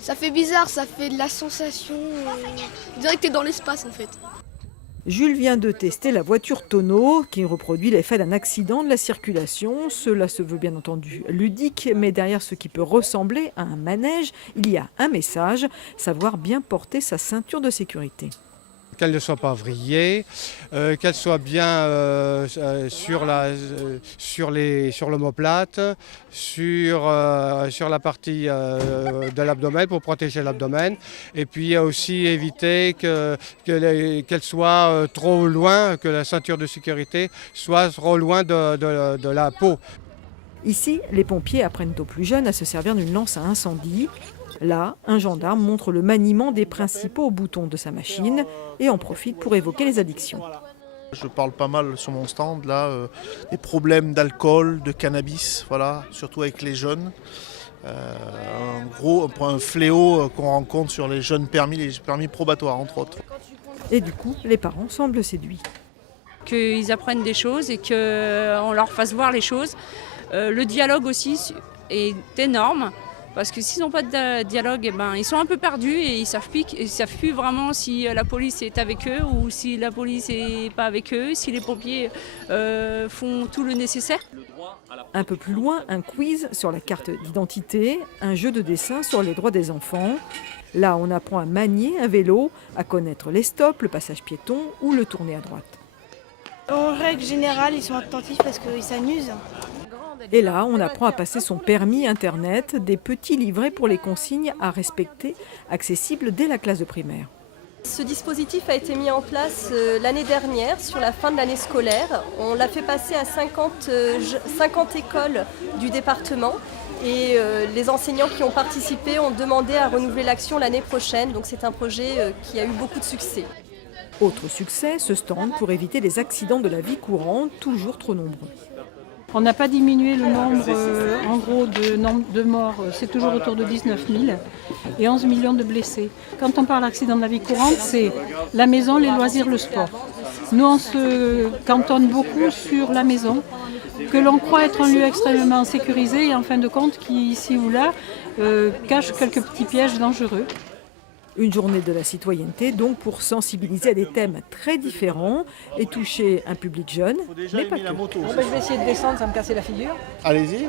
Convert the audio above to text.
Ça fait bizarre, ça fait de la sensation. On dirait que t'es dans l'espace en fait. Jules vient de tester la voiture tonneau qui reproduit l'effet d'un accident de la circulation. Cela se veut bien entendu ludique, mais derrière ce qui peut ressembler à un manège, il y a un message, savoir bien porter sa ceinture de sécurité. Qu'elle ne soit pas vrillée, qu'elle soit bien sur l'omoplate, sur la partie de l'abdomen pour protéger l'abdomen. Et puis aussi éviter qu'elle soit trop loin, que la ceinture de sécurité soit trop loin de la peau. Ici, les pompiers apprennent aux plus jeunes à se servir d'une lance à incendie. Là, un gendarme montre le maniement des principaux boutons de sa machine et en profite pour évoquer les addictions. Je parle pas mal sur mon stand, là, des problèmes d'alcool, de cannabis, voilà, surtout avec les jeunes. Un fléau qu'on rencontre sur les jeunes permis, les permis probatoires, entre autres. Et du coup, les parents semblent séduits. Qu'ils apprennent des choses et qu'on leur fasse voir les choses. Le dialogue aussi est énorme. Parce que s'ils n'ont pas de dialogue, eh ben, ils sont un peu perdus et ils ne savent plus vraiment si la police est avec eux ou si la police n'est pas avec eux, si les pompiers font tout le nécessaire. Un peu plus loin, un quiz sur la carte d'identité, un jeu de dessin sur les droits des enfants. Là, on apprend à manier un vélo, à connaître les stops, le passage piéton ou le tourner à droite. En règle générale, ils sont attentifs parce qu'ils s'amusent. Et là, on apprend à passer son permis Internet, des petits livrets pour les consignes à respecter, accessibles dès la classe de primaire. Ce dispositif a été mis en place l'année dernière, sur la fin de l'année scolaire. On l'a fait passer à 50 écoles du département et les enseignants qui ont participé ont demandé à renouveler l'action l'année prochaine. Donc c'est un projet qui a eu beaucoup de succès. Autre succès, ce stand pour éviter les accidents de la vie courante, toujours trop nombreux. On n'a pas diminué le nombre, en gros, de morts, c'est toujours autour de 19 000 et 11 millions de blessés. Quand on parle d'accident de la vie courante, c'est la maison, les loisirs, le sport. Nous, on se cantonne beaucoup sur la maison, que l'on croit être un lieu extrêmement sécurisé et en fin de compte qui, ici ou là, cache quelques petits pièges dangereux. Une journée de la citoyenneté, donc pour sensibiliser à des thèmes très différents et toucher un public jeune, mais pas que. Je vais essayer de descendre, ça me casser la figure. Allez-y,